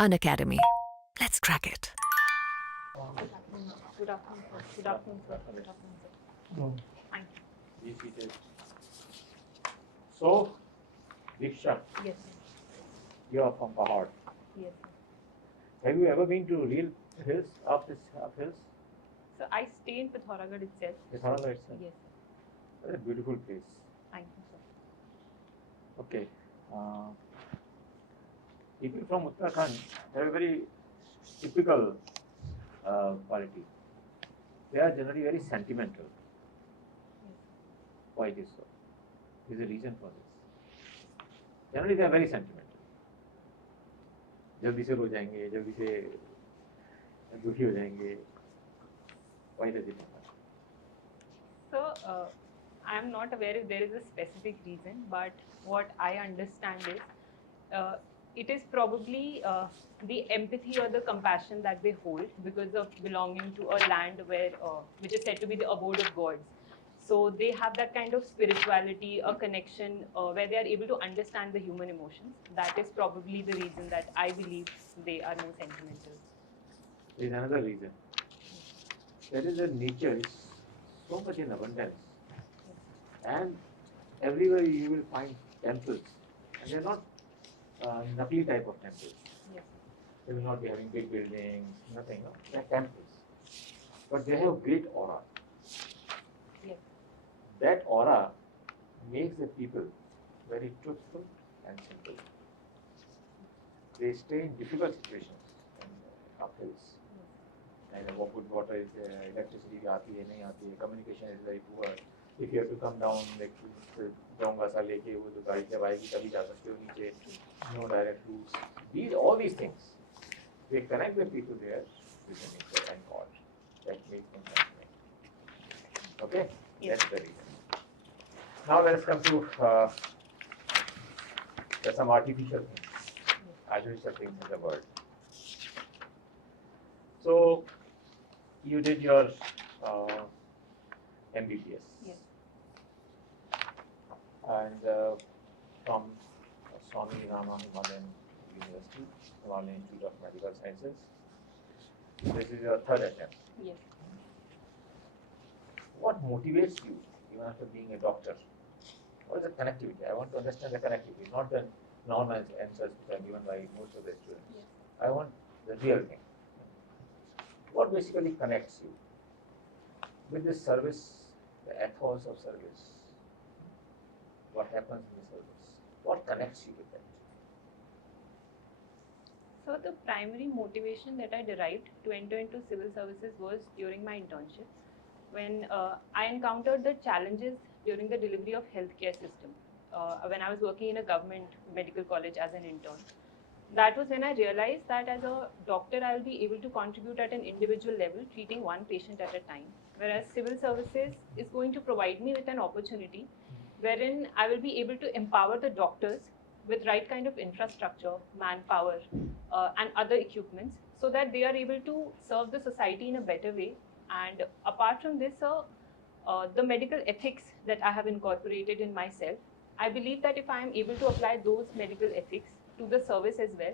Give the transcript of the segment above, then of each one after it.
Unacademy. Let's crack it. Good afternoon, sir. Good afternoon, sir. Good afternoon, sir. Thank you. Be seated. So, Diksha, Yes, you are from Pahad. yes. Have you ever been to real hills, up hills? So I stay in Pithoragarh itself. Pithoragarh itself. Yes, What a beautiful place. thank you, sir. Okay. People from Uttarakhand have a very typical quality. They are generally very sentimental. Yes. Why it is so? There is a reason for this. Generally, they are very sentimental. जल्दी से रो जाएंगे, जल्दी से दुखी हो जाएंगे. Why does it happen? So I am not aware if there is a specific reason, but what I understand is it is probably the empathy or the compassion that they hold because of belonging to a land where which is said to be the abode of gods. So they have that kind of spirituality, a connection where they are able to understand the human emotions. That is probably the reason that I believe they are more sentimental. There is another reason. That is that nature is so much in abundance, and everywhere you will find temples, and they are not nakli type of temples. Yes. They will not be having big buildings, nothing. No? They are temples, but they have great aura. Yes. That aura makes the people very truthful and simple. They stay in difficult situations in uphills. And good water is there, electricity आती है नहीं आती है, communication is very poor. If you have to come down like डोंगा सा लेके वो जो गाड़ी जब आएगी तभी जा सकते हो नीचे, no direct routes. All these things, they connect the people there with the nature and God. That makes them sentimental. Okay, Yes. that's the reason. Now let us come to some artificial things. Artificial things in the world. So, you did your MBBS. Yes. And from Swami Rama Himalayan University, Himalayan Institute of Medical Sciences. This is your third attempt. Yes. What motivates you, even after being a doctor? What is the connectivity? I want to understand the connectivity, not the normal answers which are given by most of the students. Yes. I want the real thing. What basically connects you with this service, the ethos of service? What happens in the service? What connects you with that? So the primary motivation that I derived to enter into civil services was during my internship, when I encountered the challenges during the delivery of healthcare system. When I was working in a government medical college as an intern, that was when I realized that as a doctor, I will be able to contribute at an individual level, treating one patient at a time. Whereas civil services is going to provide me with an opportunity wherein I will be able to empower the doctors with right kind of infrastructure, manpower, and other equipments, so that they are able to serve the society in a better way. And apart from this, the medical ethics that I have incorporated in myself, I believe that if I am able to apply those medical ethics to the service as well,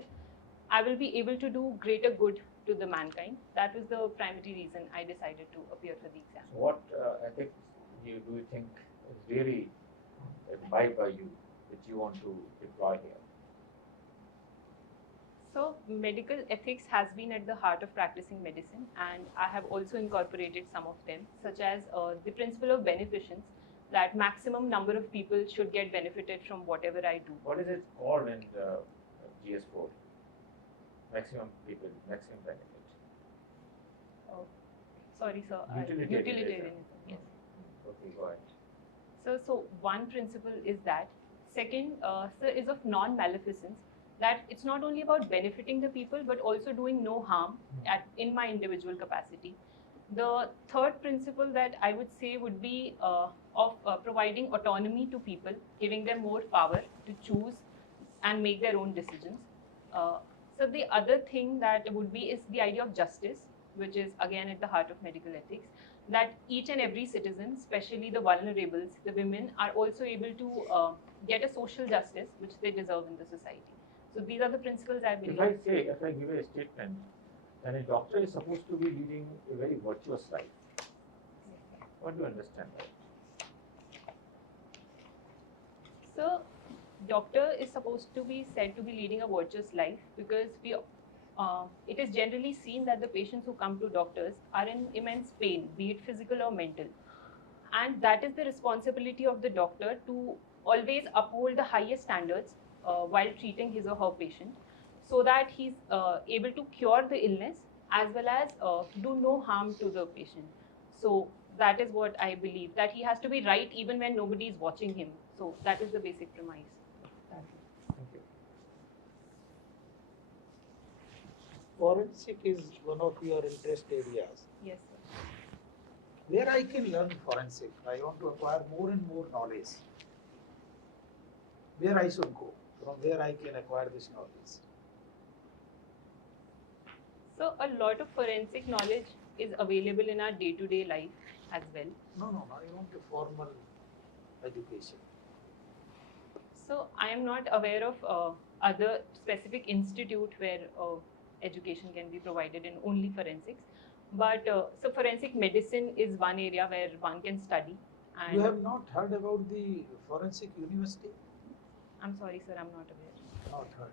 I will be able to do greater good to the mankind. That was the primary reason I decided to appear for the exam. So what ethics do you think is really imbibed by you that you want to deploy here? So medical ethics has been at the heart of practicing medicine, and I have also incorporated some of them, such as the principle of beneficence, that maximum number of people should get benefited from whatever I do. What is it called in the GS4? Maximum people, maximum benefit. Oh, sorry, sir. Utilitarianism. Utilitarianism. Yes. Okay, go ahead. So one principle is that. Second, sir, is of non-maleficence, that it's not only about benefiting the people, but also doing no harm in my individual capacity. The third principle that I would say would be of providing autonomy to people, giving them more power to choose and make their own decisions. So the other thing that would be is the idea of justice, which is again at the heart of medical ethics, that each and every citizen, especially the vulnerables, the women, are also able to get a social justice which they deserve in the society. So these are the principles I believe. If I give a statement, then a doctor is supposed to be leading a very virtuous life. What do you understand by it? So, doctor is supposed to be said to be leading a virtuous life because it is generally seen that the patients who come to doctors are in immense pain, be it physical or mental. And that is the responsibility of the doctor to always uphold the highest standards while treating his or her patient so that he's able to cure the illness as well as do no harm to the patient. So that is what I believe, that he has to be right even when nobody is watching him. So that is the basic premise. Thank you. Forensic is one of your interest areas. Yes, sir. Where I can learn forensic, I want to acquire more and more knowledge. Where I should go, from where I can acquire this knowledge. So a lot of forensic knowledge is available in our day-to-day life as well. No, I want a formal education. So I am not aware of other specific institute where education can be provided in only forensics. But so forensic medicine is one area where one can study. And You have not heard about the forensic university? I'm sorry, sir, I'm not aware. Not heard.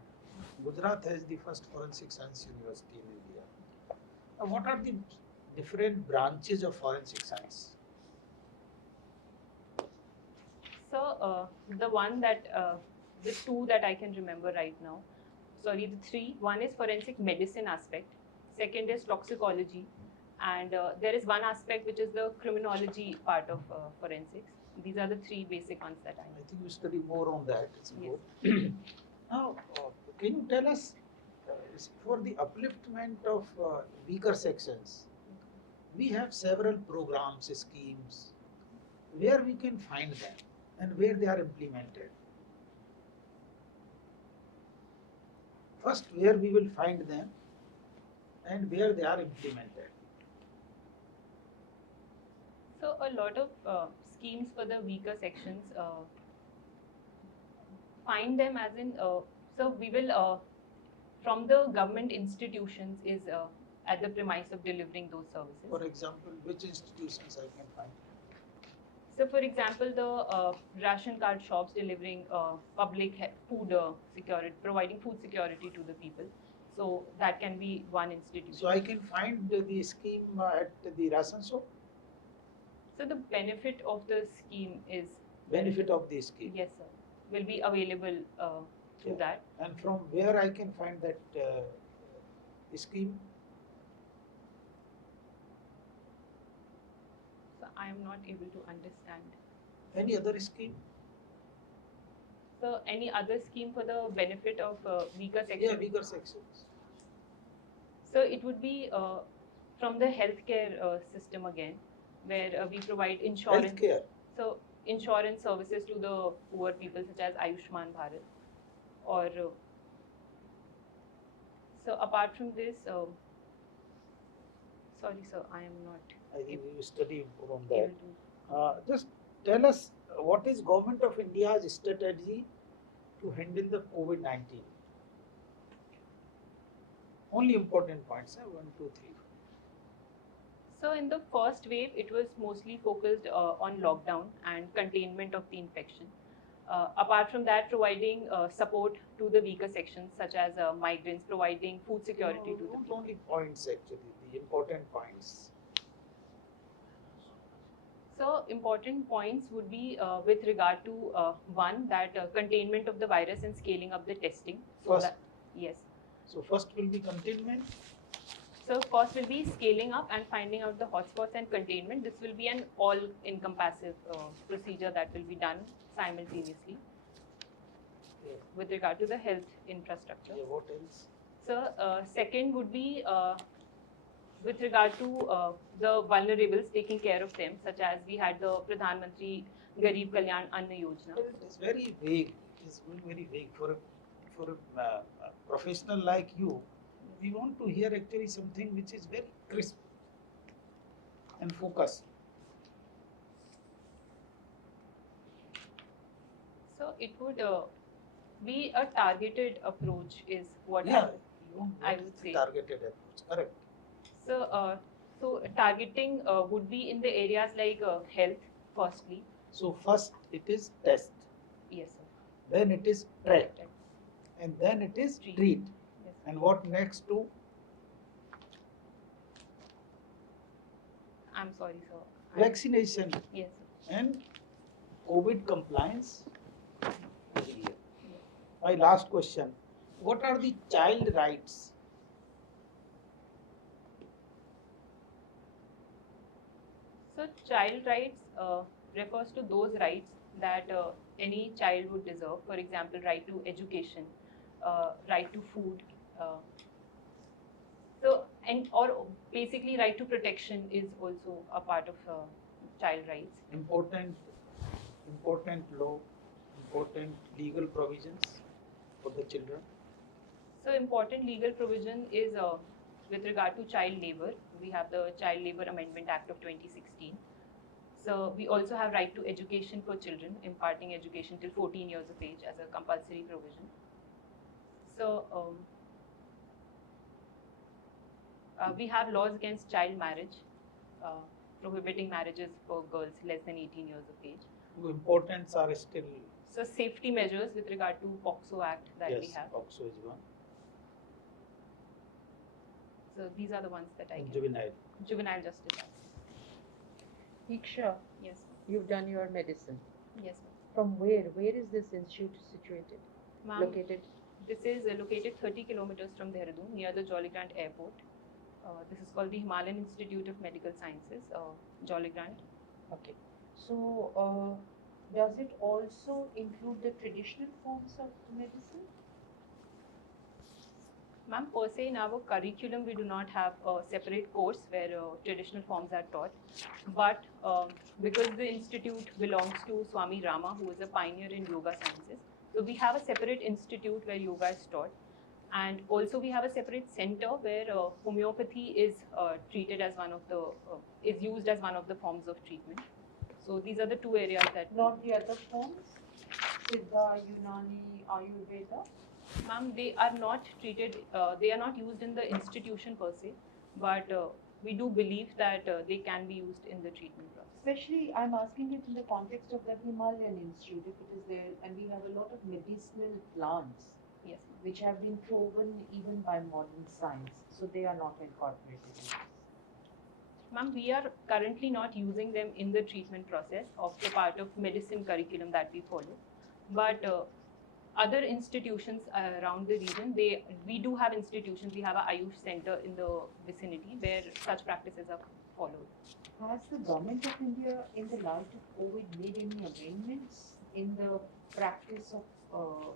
Gujarat has the first forensic science university in India. Now, what are the different branches of forensic science? So the two that I can remember right now, sorry, the three. One is forensic medicine aspect. Second is toxicology. And there is one aspect which is the criminology part of forensics. These are the three basic ones that I know. I think you study more on that. It's Yes. good. Now, can you tell us, for the upliftment of weaker sections, we have several programs, schemes, where we can find them and where they are implemented. First, where we will find them and where they are implemented. So a lot of schemes for the weaker sections, find them as in, so we will, from the government institutions is at the premise of delivering those services. For example, which institutions I can find? So for example, the ration card shops delivering public food security, providing food security to the people. So that can be one institution. So I can find the scheme at the ration shop? So the benefit of the scheme is Benefit of the scheme. yes, sir, will be available through Yeah. that. And from where I can find that scheme? So I am not able to understand. Any other scheme? So any other scheme for the benefit of weaker sections? Yeah, weaker sections. So it would be from the healthcare system again, where we provide insurance. Healthcare. So insurance services to the poor people such as Ayushman Bharat. Or so apart from this, sorry sir, I am not I think you study more on able that. to. Just tell us, what is Government of India's strategy to handle the COVID-19? Only important points, 1, 2, 3. So in the first wave, it was mostly focused on lockdown and containment of the infection. Apart from that, providing support to the weaker sections such as migrants, providing food security to the Not people. only points actually, the important points. So important points would be with regard to one, that containment of the virus and scaling up the testing. So First. that, yes. So first will be containment. So first will be scaling up and finding out the hotspots and containment. This will be an all-encompassive procedure that will be done simultaneously Yeah. with regard to the health infrastructure. Yeah, what else? So second would be with regard to the vulnerables, taking care of them, such as we had the Pradhan Mantri Garib Kalyan Anna Yojana. Well, it is very vague. It is very vague for a professional like you. We want to hear actually something which is very crisp and focused. So it would Be a targeted approach is what Yeah, you want I what is would the say. targeted approach, correct. So targeting would be in the areas like health, firstly. So first it is test, Yes, sir. then it is track, Correct. and then it is Treat. treat. Yes. And what next to? I'm sorry, sir. Vaccination Yes, sir. and COVID compliance. My last question, what are the child rights? So child rights refers to those rights that any child would deserve. For example, right to education, right to food. Uh, or basically right to protection is also a part of child rights. Important law, important legal provisions for the children. So important legal provision is with regard to child labor. We have the Child Labor Amendment Act of 2016. So we also have right to education for children, imparting education till 14 years of age as a compulsory provision. So we have laws against child marriage, uh, prohibiting marriages for girls less than 18 years of age. Importance are still. So safety measures with regard to POCSO Act that we have. POCSO is one. So these are the ones that I And can. juvenile. Justice Act. Diksha, Yes. you've done your medicine. Yes, ma'am. From where? Where is this institute situated? Ma'am, Located? this is located 30 kilometers from Dehradun, near the Jolly Grant Airport. This is called the Himalayan Institute of Medical Sciences, Jolly Grant. Okay. So, does it also include the traditional forms of medicine? Ma'am, per se in our curriculum, we do not have a separate course where traditional forms are taught. But because the institute belongs to Swami Rama, who is a pioneer in yoga sciences, so we have a separate institute where yoga is taught. And also we have a separate center where homeopathy is treated as one of the, is used as one of the forms of treatment. So these are the two areas that. Not the other forms? Siddha, Unani, Ayurveda? Ma'am, they are not treated, they are not used in the institution per se, but we do believe that they can be used in the treatment process. Especially, I'm asking it in the context of the Himalayan Institute, if it is there, and we have a lot of medicinal plants. Yes. Which have been proven even by modern science, so they are not incorporated in this. Ma'am, we are currently not using them in the treatment process of the part of medicine curriculum that we follow. But other institutions around the region, we do have institutions. We have a Ayush center in the vicinity where such practices are followed. Has the government of India, in the light of COVID, made any amendments in the practice of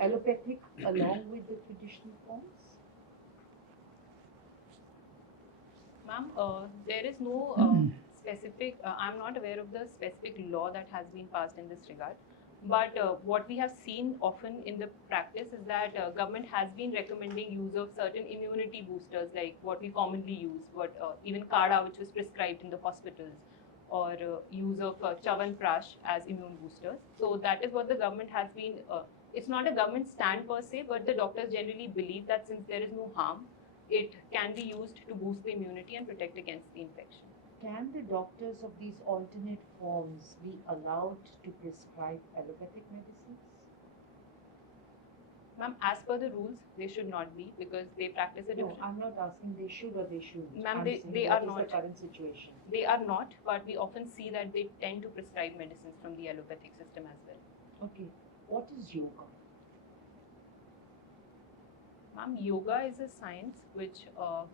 allopathic along with the traditional forms? Ma'am, there is no specific, I'm not aware of the specific law that has been passed in this regard. But what we have seen often in the practice is that government has been recommending use of certain immunity boosters, like what we commonly use, even Kada, which was prescribed in the hospitals, or use of Chyawanprash as immune boosters. So that is what the government has been, it's not a government stand per se, but the doctors generally believe that since there is no harm, it can be used to boost the immunity and protect against the infection. Can the doctors of these alternate forms be allowed to prescribe allopathic medicines? Ma'am, as per the rules, they should not be because they practice a different. No, I'm not asking they should or they shouldn't. Ma'am, they what are is not. the current situation? They are not, but we often see that they tend to prescribe medicines from the allopathic system as well. Okay, what is yoga? Ma'am, yoga is a science which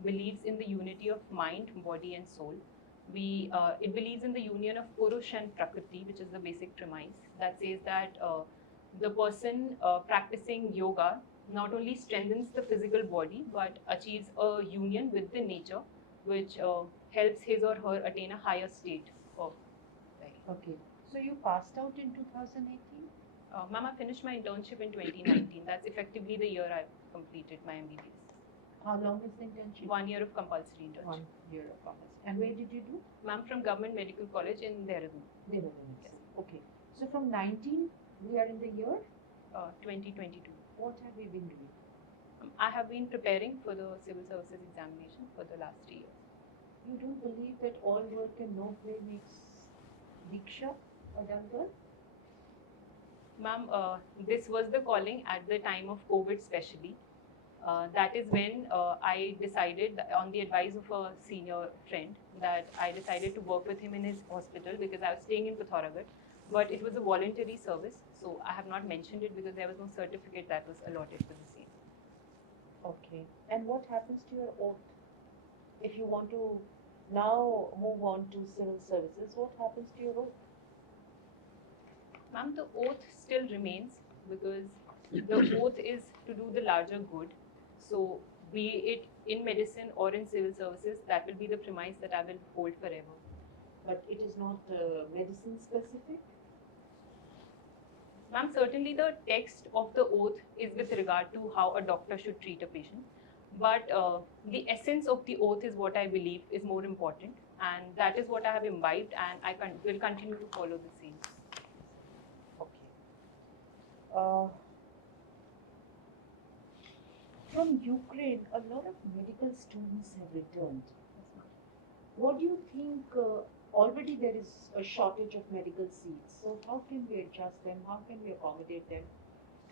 believes in the unity of mind, body, and soul. It believes in the union of Purush and Prakriti, which is the basic premise that says that the person practicing yoga not only strengthens the physical body but achieves a union with the nature, which helps his or her attain a higher state of life. Okay, so you passed out in 2018? Ma'am, I finished my internship in 2019. That's effectively the year I completed my MBBS. How long is the internship? 1 year of compulsory internship. 1 year of compulsory. And where did you do? Ma'am, from Government Medical College in Dehradun. Dehradun. Okay, so from 19, we are in the year? 2022. What have you been doing? I have been preparing for the civil services examination for the last 3 years. You don't believe that all work and no play makes Diksha a dull girl? Ma'am, this was the calling at the time of COVID especially. That is when I decided, on the advice of a senior friend, that I decided to work with him in his hospital because I was staying in Pithoragarh. But it was a voluntary service, so I have not mentioned it because there was no certificate that was allotted for the same. Okay. And what happens to your oath? If you want to now move on to civil services, what happens to your oath? Ma'am, the oath still remains because the oath is to do the larger good. So, be it in medicine or in civil services, that will be the premise that I will hold forever. But it is not medicine specific? Ma'am, certainly the text of the oath is with regard to how a doctor should treat a patient. But the essence of the oath is what I believe is more important. And that is what I have imbibed, and I will continue to follow the same. Okay. From Ukraine, a lot of medical students have returned. What do you think? Already there is a shortage of medical seats. So how can we adjust them? How can we accommodate them?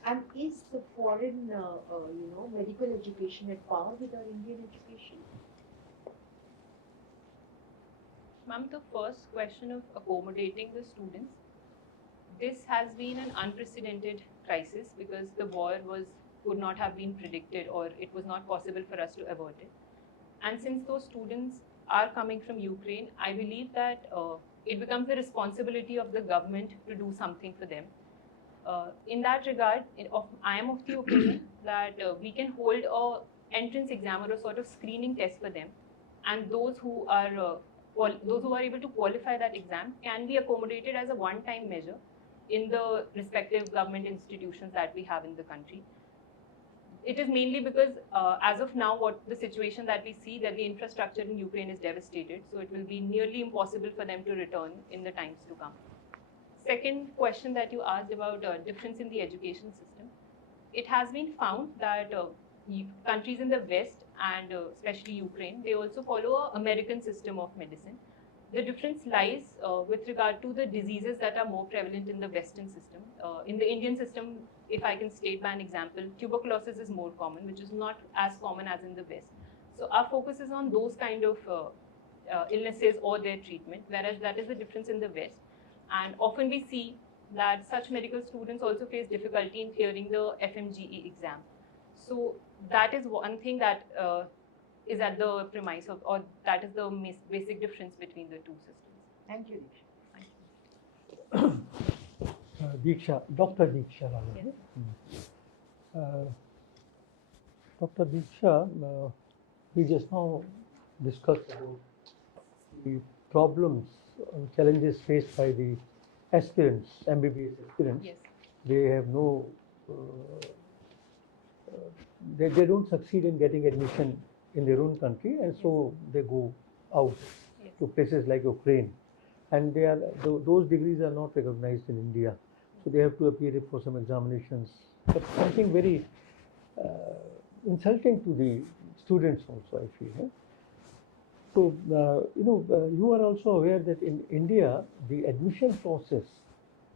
And is the foreign, medical education at par with our Indian education? Ma'am, the first question of accommodating the students, this has been an unprecedented crisis because the war could not have been predicted, or it was not possible for us to avert it. And since those students are coming from Ukraine, I believe that it becomes the responsibility of the government to do something for them. In that regard, I am of the opinion that we can hold an entrance exam or a sort of screening test for them, and those who are able to qualify that exam can be accommodated as a one-time measure in the respective government institutions that we have in the country. It is mainly because as of now, what the situation that we see, that the infrastructure in Ukraine is devastated, so it will be nearly impossible for them to return in the times to come. Second question that you asked about difference in the education system, it has been found that countries in the West and especially Ukraine, they also follow an American system of medicine. The difference lies with regard to the diseases that are more prevalent in the Western system. In the Indian system, if I can state by an example, tuberculosis is more common, which is not as common as in the West. So our focus is on those kind of illnesses or their treatment, whereas that is the difference in the West. And often we see that such medical students also face difficulty in clearing the FMGE exam. So that is one thing that is at the premise of, or that is the basic difference between the two systems. Thank you, Diksha. Diksha, Dr. Diksha. Yes. Dr. Diksha, we just now discussed about the problems, challenges faced by the aspirants, MBBS aspirants. Yes. They have no, they don't succeed in getting admission in their own country, and so they go out to places like Ukraine, and they are those degrees are not recognized in India, so they have to appear for some examinations. That's something very insulting to the students also, I feel. So you are also aware that in India the admission process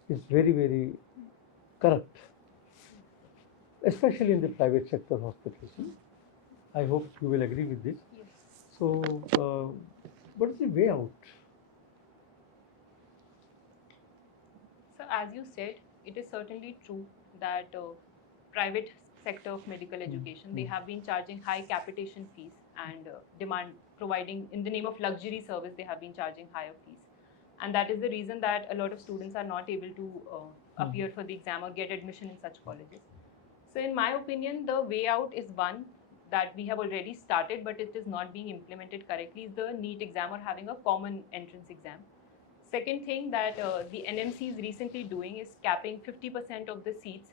is very, very corrupt, especially in the private sector hospitals. I hope you will agree with this. Yes. So, what is the way out? So as you said, it is certainly true that private sector of medical education, they have been charging high capitation fees and providing, in the name of luxury service, they have been charging higher fees. And that is the reason that a lot of students are not able to appear for the exam or get admission in such colleges. So in my opinion, the way out is one that we have already started, but it is not being implemented correctly, is the NEET exam or having a common entrance exam. Second thing that the NMC is recently doing is capping 50% of the seats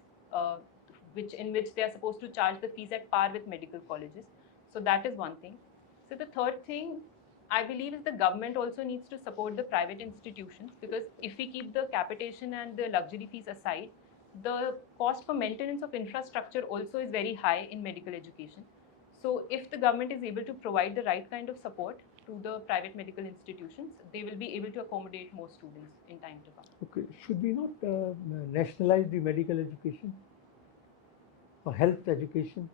in which they are supposed to charge the fees at par with medical colleges. So that is one thing. So the third thing I believe is the government also needs to support the private institutions, because if we keep the capitation and the luxury fees aside, the cost for maintenance of infrastructure also is very high in medical education. So if the government is able to provide the right kind of support to the private medical institutions, they will be able to accommodate more students in time to come. Okay, should we not nationalize the medical education or health education?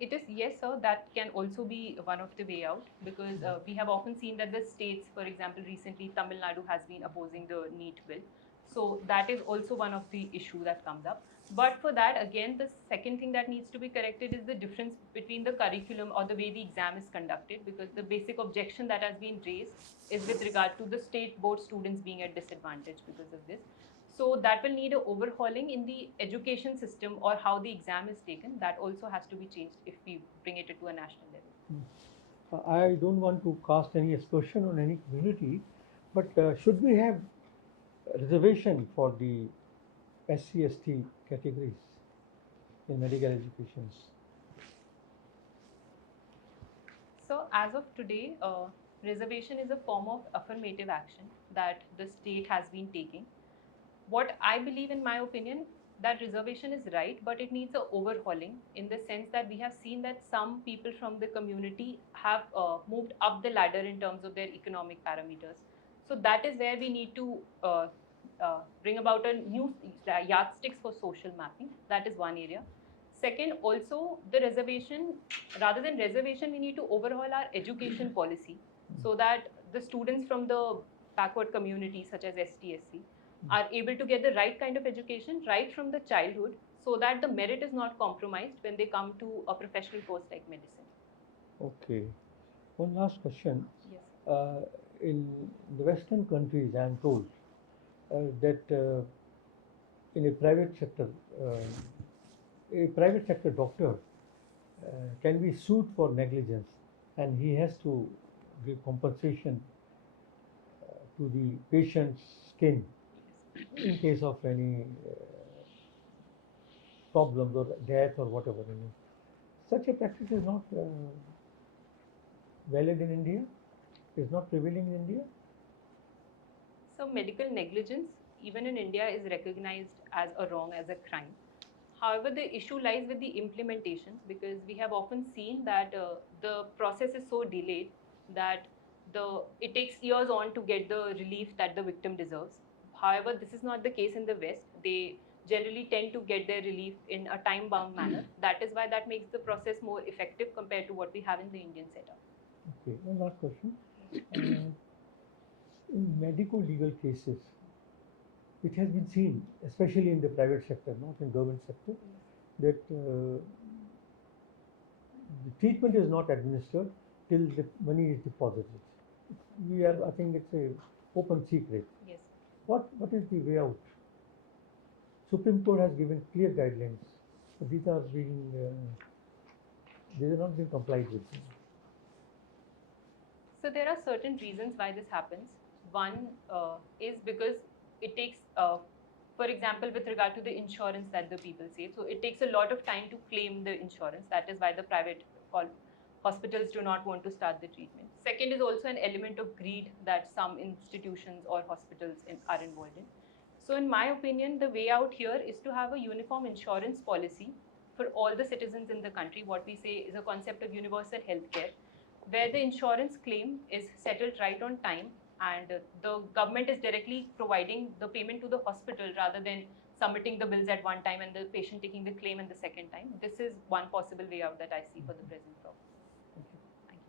It is, yes, sir, that can also be one of the way out, because we have often seen that the states, for example, recently Tamil Nadu has been opposing the NEET bill. So that is also one of the issue that comes up. But for that, again, the second thing that needs to be corrected is the difference between the curriculum or the way the exam is conducted, because the basic objection that has been raised is with regard to the state board students being at disadvantage because of this. So that will need a overhauling in the education system or how the exam is taken. That also has to be changed if we bring it to a national level. I don't want to cast any aspersion on any community, but should we have reservation for the SC/ST categories in medical education? So as of today, reservation is a form of affirmative action that the state has been taking. What I believe, in my opinion, that reservation is right, but it needs a overhauling in the sense that we have seen that some people from the community have moved up the ladder in terms of their economic parameters. So that is where we need to bring about a new yardsticks for social mapping. That is one area. Second, also the reservation, rather than reservation, we need to overhaul our education policy so that the students from the backward communities such as ST/SC are able to get the right kind of education right from the childhood, so that the merit is not compromised when they come to a professional course like medicine. Okay. One last question. Yes. In the Western countries, I am told that in a private sector doctor can be sued for negligence, and he has to give compensation to the patient's skin in case of any problems or death or whatever. Such a practice is not valid in India, is not prevailing in India. So medical negligence, even in India, is recognized as a wrong, as a crime. However, the issue lies with the implementation, because we have often seen that the process is so delayed that it takes years on to get the relief that the victim deserves. However, this is not the case in the West. They generally tend to get their relief in a time-bound manner. That is why that makes the process more effective compared to what we have in the Indian setup. Okay, one last question. In medical legal cases, it has been seen, especially in the private sector, not in government sector, that the treatment is not administered till the money is deposited. I think it's a open secret. Yes. What is the way out? Supreme Court has given clear guidelines, but these are not being complied with. So there are certain reasons why this happens. One is because it takes, for example, with regard to the insurance that the people save, so it takes a lot of time to claim the insurance. That is why the private hospitals do not want to start the treatment. Second is also an element of greed that some institutions or hospitals are involved in. So in my opinion, the way out here is to have a uniform insurance policy for all the citizens in the country. What we say is a concept of universal healthcare, where the insurance claim is settled right on time, and the government is directly providing the payment to the hospital rather than submitting the bills at one time and the patient taking the claim in the second time. This is one possible way out that I see for the present problem. Thank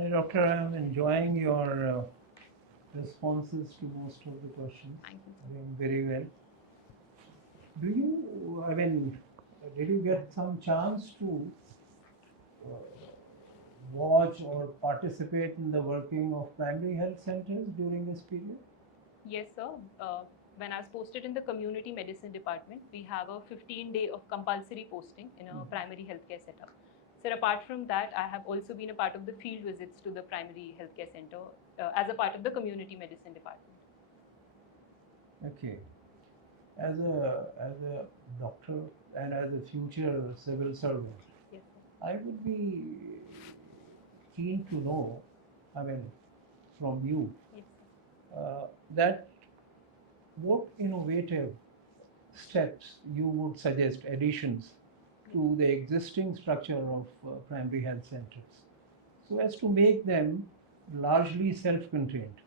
you. Hi, Doctor. I am enjoying your responses to most of the questions. Thank you. Doing very well. Did you get some chance to watch or participate in the working of primary health centers during this period? Yes, sir. When I was posted in the community medicine department, we have a 15-day of compulsory posting in a primary healthcare setup. So apart from that, I have also been a part of the field visits to the primary healthcare center as a part of the community medicine department. Okay. As a doctor and as a future civil servant, Yes, I would be keen to know, from you, yes, that what innovative steps you would suggest, additions to the existing structure of primary health centers, so as to make them largely self-contained?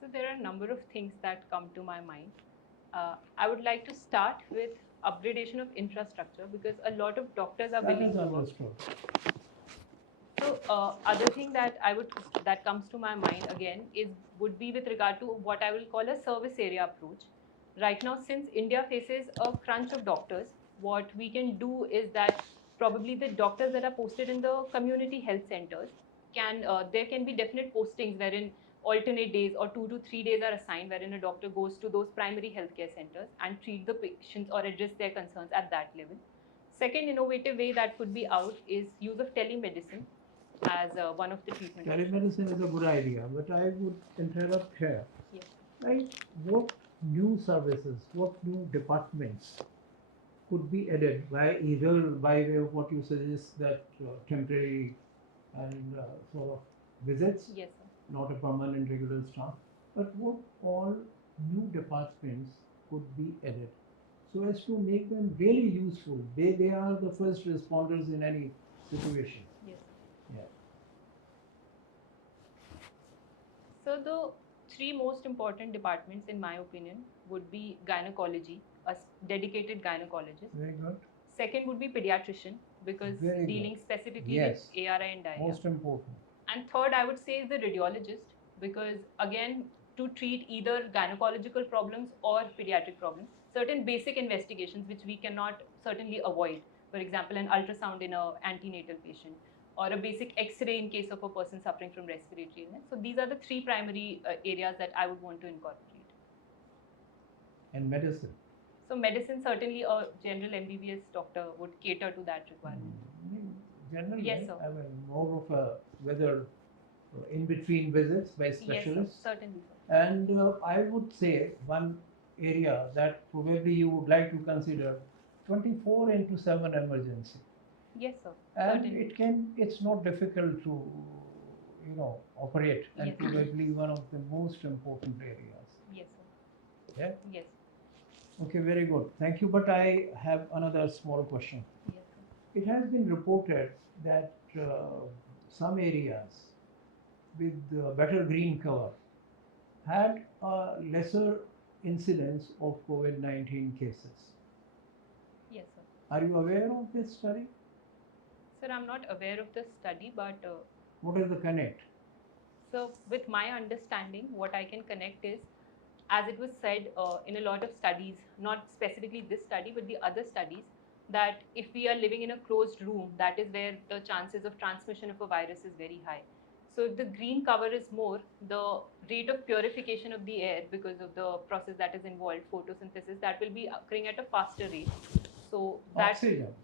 So there are a number of things that come to my mind. I would like to start with upgradation of infrastructure because a lot of doctors are That willing is to work. understood. So other thing that comes to my mind again would be with regard to what I will call a service area approach. Right now, since India faces a crunch of doctors, what we can do is that probably the doctors that are posted in the community health centers there can be definite postings wherein alternate days or 2 to 3 days are assigned wherein a doctor goes to those primary healthcare centers and treat the patients or address their concerns at that level. Second innovative way that could be out is use of telemedicine as one of the treatment options. Telemedicine is a good idea, but I would interrupt here. Yes. Like, what new services, what new departments could be added by either by way of what you suggest, that temporary and sort of visits, Yes, sir. not a permanent regular staff, but what all new departments could be added so as to make them really useful? They are the first responders in any situation. Yes. Yeah. So the three most important departments, in my opinion, would be gynecology, a dedicated gynecologist. Very good. Second would be pediatrician because Very good. dealing specifically Yes. with ARI and diarrhea. Most important. And third, I would say is the radiologist because again, to treat either gynecological problems or pediatric problems, certain basic investigations which we cannot certainly avoid. For example, an ultrasound in an antenatal patient or a basic X-ray in case of a person suffering from respiratory illness. So these are the three primary areas that I would want to incorporate. And medicine. So medicine, certainly a general MBBS doctor would cater to that requirement. Generally, Yes, sir. I mean, more of a whether in between visits by specialists. Yes, sir. Certainly, sir. And I would say one area that probably you would like to consider, 24/7 emergency. Yes, sir. And Certainly. it's not difficult to, operate, and Yes. probably one of the most important areas. Yes, sir. Yeah? Yes. Okay, very good. Thank you. But I have another small question. Yes, sir. It has been reported that some areas with better green cover had a lesser incidence of COVID-19 cases. Yes, sir. Are you aware of this study? Sir, I'm not aware of the study, but What is the connect? so with my understanding, what I can connect is, as it was said in a lot of studies, not specifically this study, but the other studies, that if we are living in a closed room, that is where the chances of transmission of a virus is very high. So if the green cover is more, the rate of purification of the air because of the process that is involved, photosynthesis, that will be occurring at a faster rate. So that Oxygen.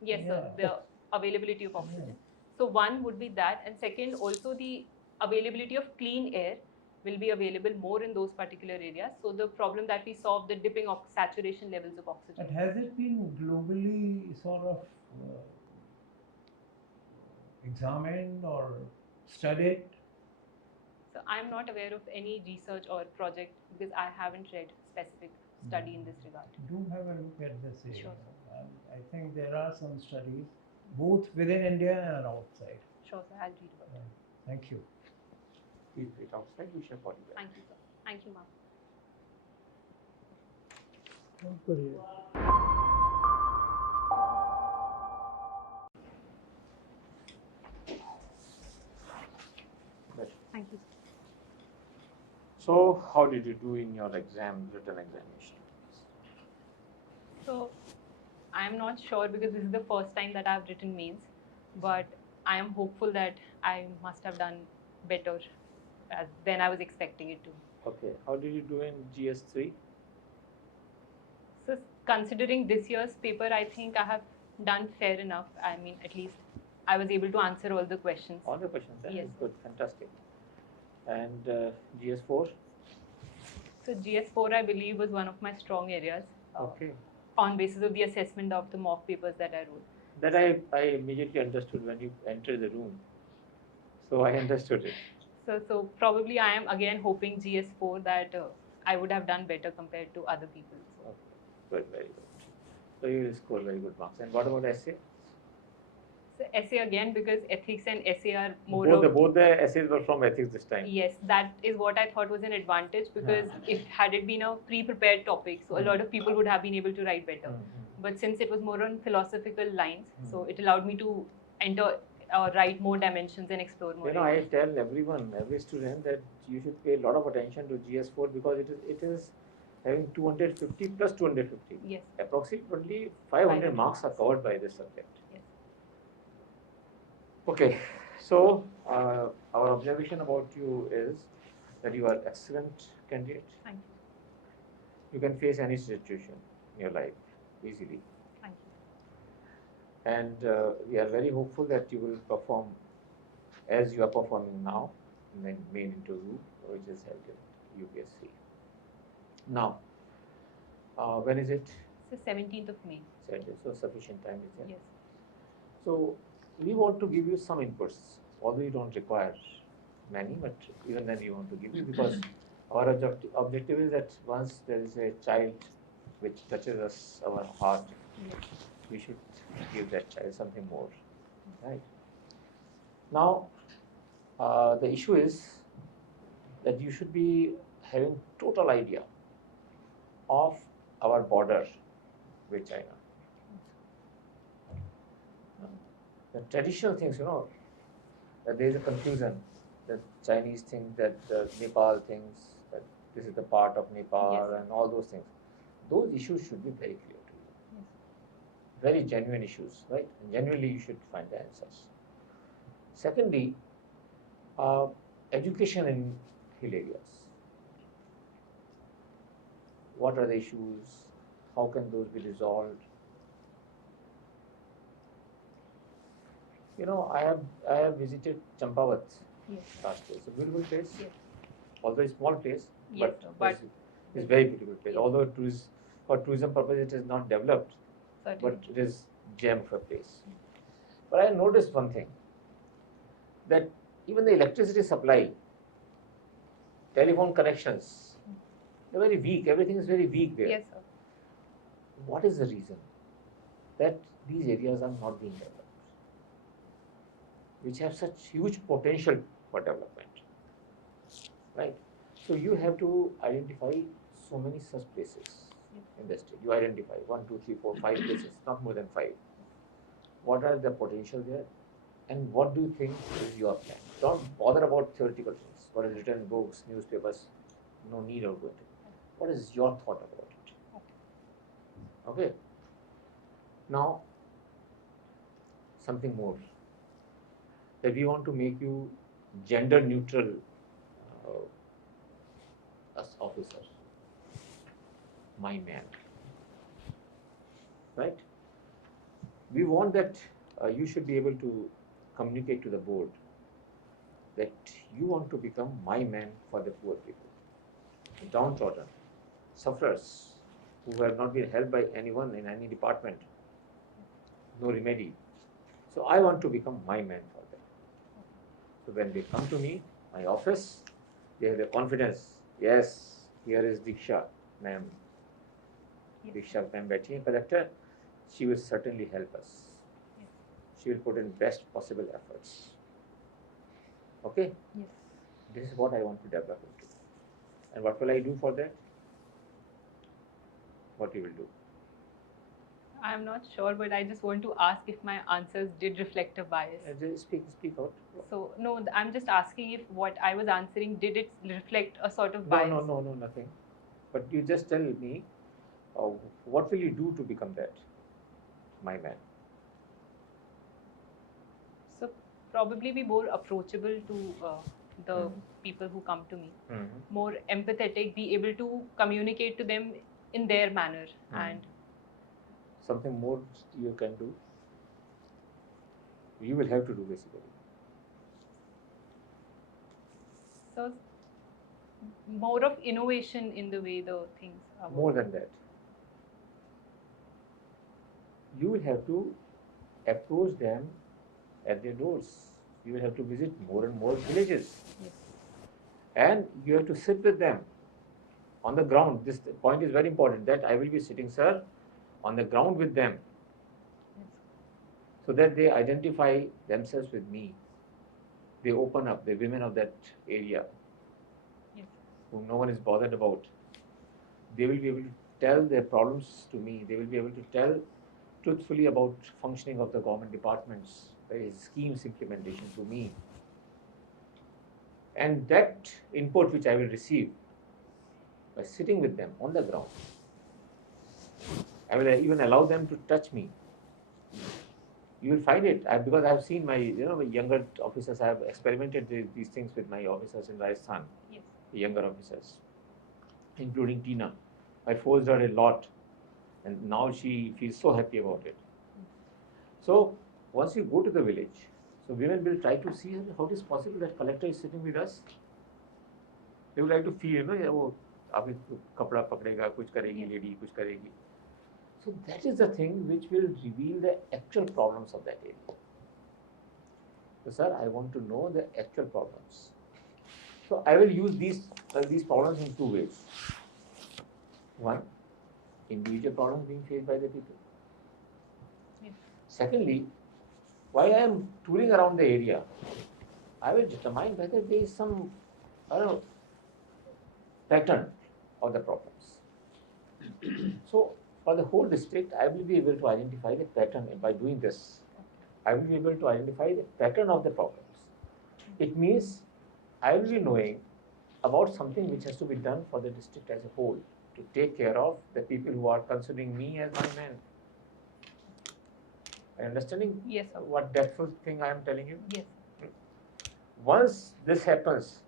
yes, sir, Yeah. the availability of oxygen. So one would be that, and second, also the availability of clean air will be available more in those particular areas. So the problem that we saw of the dipping of saturation levels of oxygen. But has it been globally sort of examined or studied? So I'm not aware of any research or project because I haven't read specific study in this regard. Do have a look at this area. Sure. I think there are some studies both within India and outside. Sure, sir, I'll read about it. Thank you. Please wait outside, we shall call you back. Thank you, sir. Thank you, ma'am. Thank you, sir. So, how did you do in your written examination? So I am not sure because this is the first time that I've written mains, but I am hopeful that I must have done better than I was expecting it to. Okay, how did you do in GS3? So considering this year's paper, I think I have done fair enough. I mean, at least I was able to answer all the questions. All the questions, Yes. Good, fantastic. And GS4? So GS4, I believe, was one of my strong areas. Okay. On basis of the assessment of the mock papers that I wrote. That I immediately understood when you entered the room. So I understood it. So probably I am again hoping GS4 that I would have done better compared to other people. So. Good, very good. So you will score very good marks. And what about essay? So essay again, because ethics and essay are more Both the essays were from ethics this time. Yes, that is what I thought was an advantage, because if had it been a pre-prepared topic, so a lot of people would have been able to write better. But since it was more on philosophical lines, so it allowed me to enter write more dimensions and explore more. You know, I tell everyone, every student, that you should pay a lot of attention to GS4 because it is having 250 plus 250. Yes. Approximately 500 marks are covered by this subject. Yes. Okay, so our observation about you is that you are excellent candidate. Thank you. You can face any situation in your life easily. Thank you. And we are very hopeful that you will perform as you are performing now in the main interview, which is held in UPSC. Now, when is it? It's the 17th of May. So sufficient time is there. Yes. So we want to give you some inputs, although you don't require many, but even then we want to give you, because our objective is that once there is a child which touches us, our heart, we should give that child something more, right? Now, the issue is that you should be having total idea of our border with China. The traditional things, you know, that there is a confusion that Chinese think that Nepal thinks that this is the part of Nepal, Yes. and all those things. Those issues should be very clear to you. Yes. Very genuine issues, right? And genuinely you should find the answers. Secondly, education in hill areas. What are the issues? How can those be resolved? You know, I have visited Champavat Yes. last year. It's a beautiful place. Yes. Although it's a small place, Yes, but it's very beautiful place. Yes. Although for tourism purpose it is not developed, certainly. but it is gem of a place. But I noticed one thing, that even the electricity supply, telephone connections, they're very weak. Everything is very weak there. Yes, sir. What is the reason that these areas are not being developed, which have such huge potential for development, right? So you have to identify so many such places in the state. You identify 1, 2, 3, 4, 5 places, not more than 5. What are the potential there, and what do you think is your plan? Don't bother about theoretical things. What is written in books, newspapers, no need of going to. What is your thought about it? Okay. Now, something more. That we want to make you gender neutral as officer, my man, right? We want that you should be able to communicate to the board that you want to become my man for the poor people, the downtrodden, sufferers who have not been helped by anyone in any department, no remedy. So I want to become my man for them. So when they come to me, my office, they have the confidence. Yes, here is Diksha, ma'am. Yes. Diksha ma'am बैठी है collector. She will certainly help us. Yes. She will put in best possible efforts. Okay? Yes. This is what I want to develop into. And what will I do for that? What you will do? I am not sure, but I just want to ask if my answers did reflect a bias. Just speak out. So, no, I'm just asking if what I was answering, did it reflect a sort of bias? No, nothing. But you just tell me, what will you do to become that, my man? So, probably be more approachable to the people who come to me, more empathetic, be able to communicate to them in their manner, and Something more you can do? You will have to do basically. so more of innovation in the way the things are. More than that. You will have to approach them at their doors. You will have to visit more and more villages. Yes. And you have to sit with them on the ground. This point is very important, that I will be sitting, sir, on the ground with them, so that they identify themselves with me. They open up, the women of that area, Yes. whom no one is bothered about. They will be able to tell their problems to me. They will be able to tell truthfully about functioning of the government departments, schemes implementation to me. And that input which I will receive by sitting with them on the ground, I will even allow them to touch me. You will find it, because I have seen my younger officers. I have experimented these things with my officers in Rajasthan, Yes. younger officers, including Tina. I forced her a lot, and now she feels so happy about it. So once you go to the village, so women will try to see how it is possible that collector is sitting with us. They would like to feel, वो अभी कपड़ा पकड़ेगा, कुछ करेगी lady, कुछ करेगी. So that is the thing which will reveal the actual problems of that area. So sir, I want to know the actual problems. So I will use these problems in two ways. One, individual problems being faced by the people. Yes. Secondly, while I am touring around the area, I will determine whether there is some, pattern of the problems. So for the whole district, I will be able to identify the pattern by doing this. I will be able to identify the pattern of the problems. It means I will be knowing about something which has to be done for the district as a whole, to take care of the people who are considering me as my man. Are you understanding? Yes, sir. What depthful thing I am telling you? Yes. Once this happens,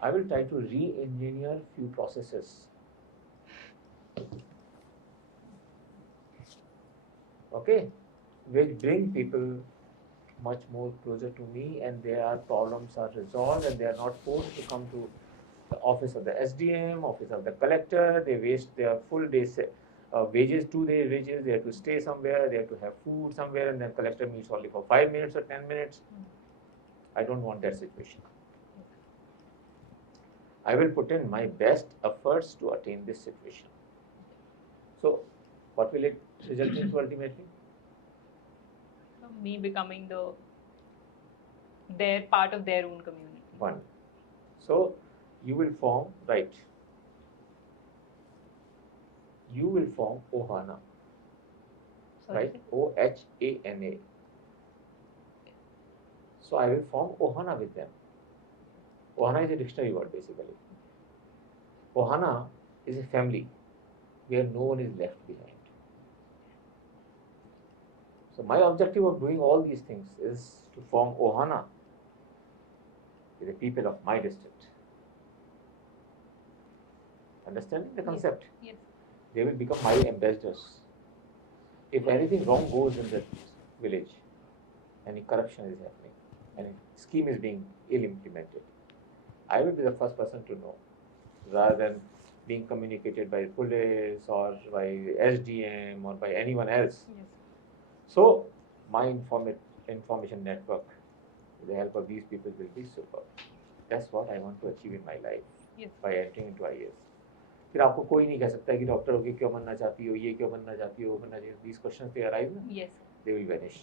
I will try to re-engineer few processes. Okay, which bring people much more closer to me, and their problems are resolved, and they are not forced to come to the office of the SDM, office of the collector. They waste their full day's wages, 2 days wages. They have to stay somewhere, they have to have food somewhere, and then collector meets only for 5 minutes or 10 minutes. I don't want that situation. I will put in my best efforts to attain this situation. So, what will it result into ultimately? So me becoming their part of their own community. One. So, you will form, right? You will form Ohana, Sorry, right? sir? OHANA. So, I will form Ohana with them. Ohana is a dictionary word basically. Ohana is a family where no one is left behind. So my objective of doing all these things is to form Ohana with the people of my district. Understanding the concept? Yes. They will become my ambassadors. If anything wrong goes in that village, any corruption is happening, any scheme is being ill implemented, I will be the first person to know, rather than being communicated by police or by SDM or by anyone else. Yes. So my information network, with the help of these people, will be superb. That's what I want to achieve in my life. Yes. By entering into IAS. फिर आपको कोई नहीं कह सकता कि doctor होके क्यों बनना चाहती हो, ये क्यों बनना चाहती हो, बनना चाहिए. These questions they arise, Yes. they will vanish,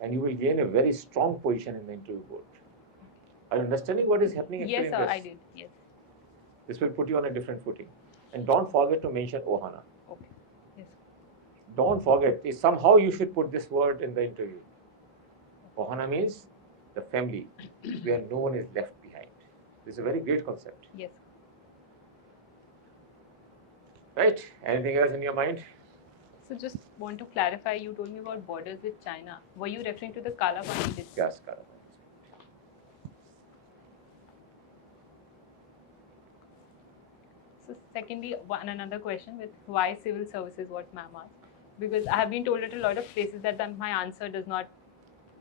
and you will gain a very strong position in the interview board. Are you understanding what is happening? Yes, in sir, this? I did. Yes. This will put you on a different footing, and don't forget to mention Ohana. Okay. Yes. Don't forget. Somehow you should put this word in the interview. Ohana means the family where no one is left behind. This is a very great concept. Yes. Right? Anything else in your mind? So just want to clarify, you told me about borders with China. Were you referring to the Kalapani district? Yes, Karavan. So secondly, another question with why civil services, what ma'am asked. Because I have been told at a lot of places that my answer does not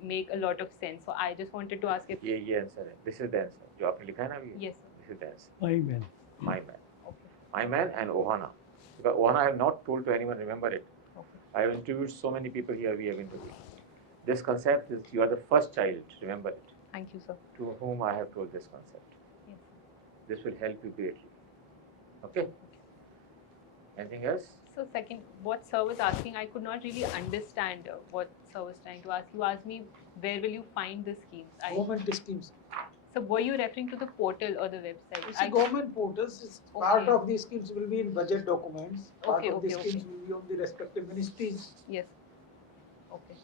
make a lot of sense. So I just wanted to ask if ये answer है. This is the answer. जो आपने लिखा है ना अभी. yes, sir. This is the answer. My man. My man. Okay. My man and Ohana. Because Ohana I have not told to anyone. Remember it. Okay. I have interviewed so many people here. We have interviewed. This concept is, you are the first child. Remember it. Thank you, sir. To whom I have told this concept. Yes. This will help you greatly. Okay? Anything else? So second, what sir was asking, I could not really understand what sir was trying to ask. You asked me, where will you find the schemes? Government schemes. So were you referring to the portal or the website? You see, government portals, part Okay. of these schemes will be in budget documents. Part Okay, of the okay, schemes okay. will be on the respective ministries. Yes. Okay.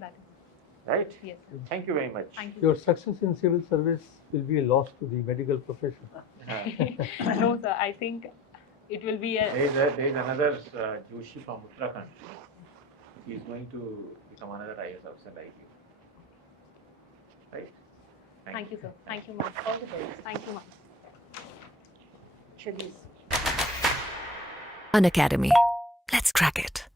That is Right? yes. Sir. Thank you very much. Thank you. Your success in civil service will be a loss to the medical profession. No, sir. I think it will be a. There is another Joshi from Uttarakhand. He is going to become another IAS officer like you. Right? Thank you, sir. Thank you, ma'am. All the best. Thank you, ma'am. Shaliz. Unacademy. Let's crack it.